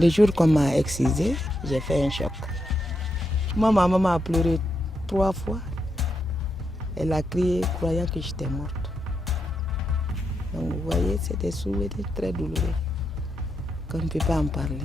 Le jour qu'on m'a excisé, j'ai fait un choc. Moi, ma maman a pleuré 3 fois. Elle a crié croyant que j'étais morte. Donc vous voyez, c'est des souvenirs très douloureux qu'on ne peut pas en parler.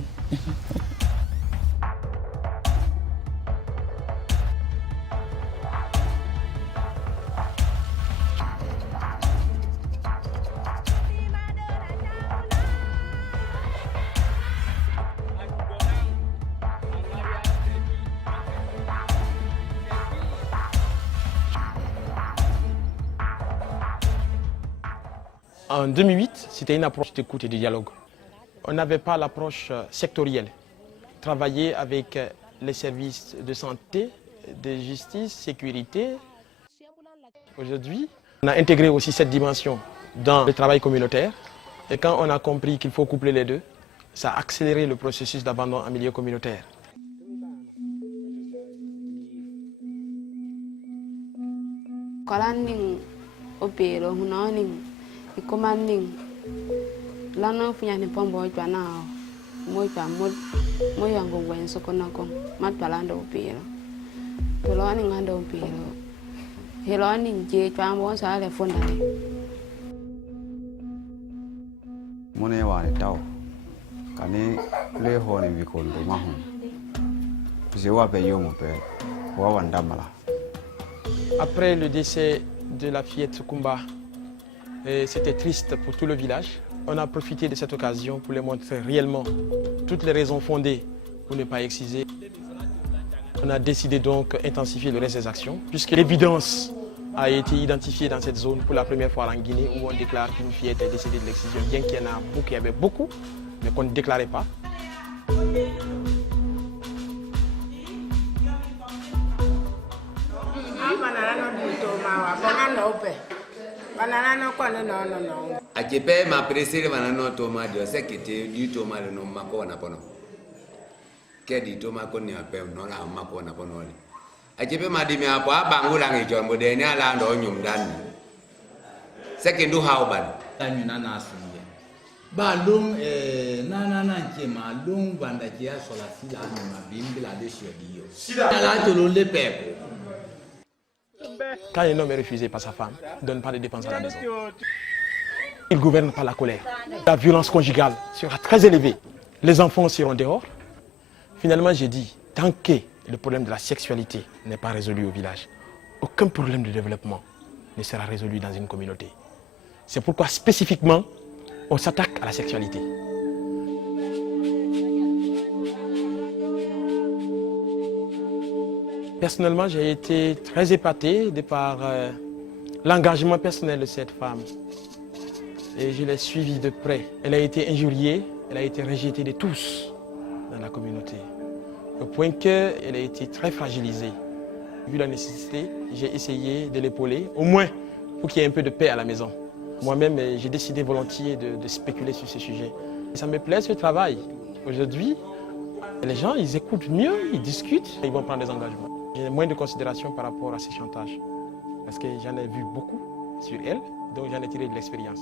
En 2008, c'était une approche d'écoute et de dialogue. On n'avait pas l'approche sectorielle. Travailler avec les services de santé, de justice, sécurité. Aujourd'hui, on a intégré aussi cette dimension dans le travail communautaire. Et quand on a compris qu'il faut coupler les deux, ça a accéléré le processus d'abandon en milieu communautaire. Commanding lana funya ni pombo jwa na mo jwa mo yango wen so kona ko matwalando piro to lo ni ngando piro helo ni je jwa mo sa le fonda ni mone wa ni taw kani le ho ni bi ko ndo ma hu je wa be yo mo pe wa wanda mala. Après le décès de la fillette Kumba, c'était triste pour tout le village. On a profité de cette occasion pour les montrer réellement toutes les raisons fondées pour ne pas exciser. On a décidé donc d'intensifier le reste des actions, puisque l'évidence a été identifiée dans cette zone pour la première fois en Guinée, où on déclare qu'une fillette est décédée de l'excision, bien qu'il y en a beaucoup, il y avait beaucoup, mais qu'on ne déclarait pas. Ajepe ma presere banano toma dio sekete di toma le no mako na pono. Ke di toma ko ni ape no la mako na pono ni. Ajepe ma di mi apo abangu la ngi jombo de ni ala ndo nyum dan. Sekendu hauban. Tanyuna na sunje. Ba lum na njema lum banda kia sola sila ni mabimbi la de shodio. Ala to lo le pepo. Quand un homme est refusé par sa femme, il ne donne pas de dépenses à la maison. Il gouverne par la colère. La violence conjugale sera très élevée. Les enfants seront dehors. Finalement, j'ai dit, tant que le problème de la sexualité n'est pas résolu au village, aucun problème de développement ne sera résolu dans une communauté. C'est pourquoi spécifiquement, on s'attaque à la sexualité. Personnellement, j'ai été très épaté de par l'engagement personnel de cette femme. Et je l'ai suivie de près. Elle a été injuriée, elle a été rejetée de tous dans la communauté. Au point qu'elle a été très fragilisée. Vu la nécessité, j'ai essayé de l'épauler, au moins pour qu'il y ait un peu de paix à la maison. Moi-même, j'ai décidé volontiers de spéculer sur ce sujet. Et ça me plaît ce travail. Aujourd'hui, les gens, ils écoutent mieux, ils discutent, et ils vont prendre des engagements. J'ai moins de considération par rapport à ces chantages, parce que j'en ai vu beaucoup sur elle, donc j'en ai tiré de l'expérience.